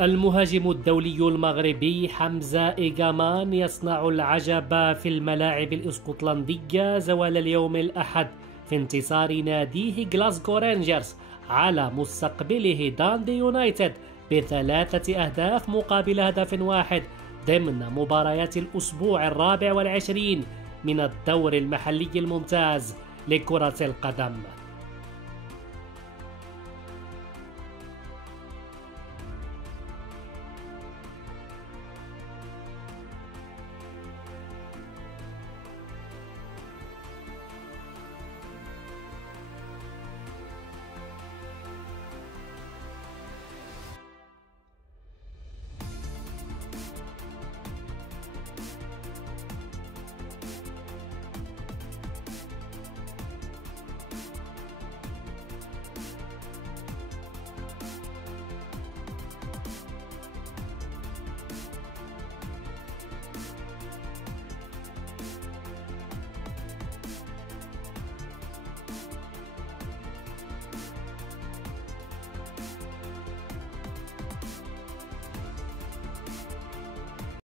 المهاجم الدولي المغربي حمزة إيغامان يصنع العجب في الملاعب الإسكتلندية زوال اليوم الأحد في انتصار ناديه غلاسكو رينجرز على مستقبله داندي يونايتد ب3 أهداف مقابل هدف واحد ضمن مباريات الأسبوع 24 من الدور المحلي الممتاز لكرة القدم.